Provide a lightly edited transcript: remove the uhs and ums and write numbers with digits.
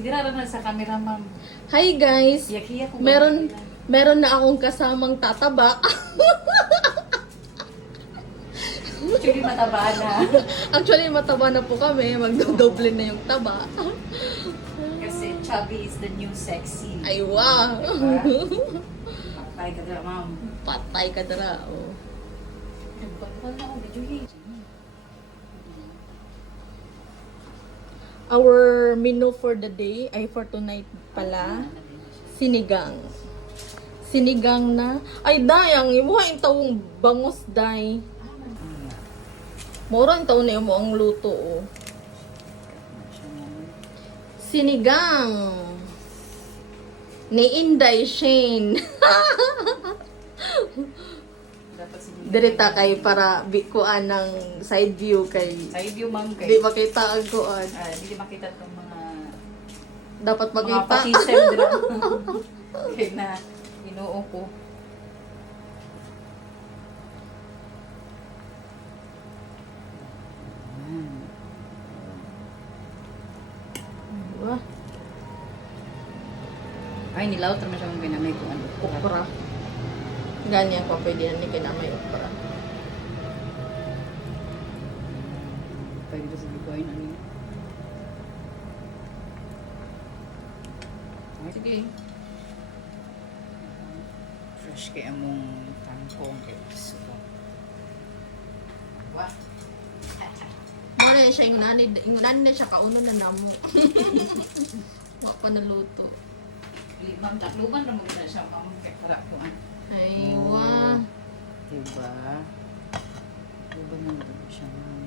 Sigurado na sa camera, ma'am. Hi guys! Hiyak-hiyak ko. Meron na akong kasamang tataba. Actually, mataba na. Actually, mataba na po kami. Magdodoble na yung taba. Kasi chubby is the new sexy. Ay, wow! Patay ka dira, ma'am. Patay ka dara. Oh. Nagpapal na ako, video game. Our menu for the day, ay for tonight pala, sinigang. Sinigang na, ay dayang, imuha yung tawong bangus day. Mura yung taon na yung ang luto. Oh. Sinigang. Ni Inday Shane. Dapat siguro. Dirita kay para bikuan ng side view kay Side view, ma'am. di makita ang kuan. Hindi makita itong mga Dapat mga makita. patisem dira. Kaya na, inuo ko. Wah, Ay, nilaw naman siya mong ginamay kung ano. okra. Ganyan pa pwede yan ni kinamay okra. Pwede ko sa bikoy na niya. Ay, sige. Fresh kaya mong tangkong kay gusto ko. Wah! Muna yan siya, ingunanin na siya, kauno na namo. Wak pa naluto. Ma'am, takluman na mo na siya, ma'am. Kaya para ko, Ay, Oh. wah. Diba? Diba nandun siya, ma'am?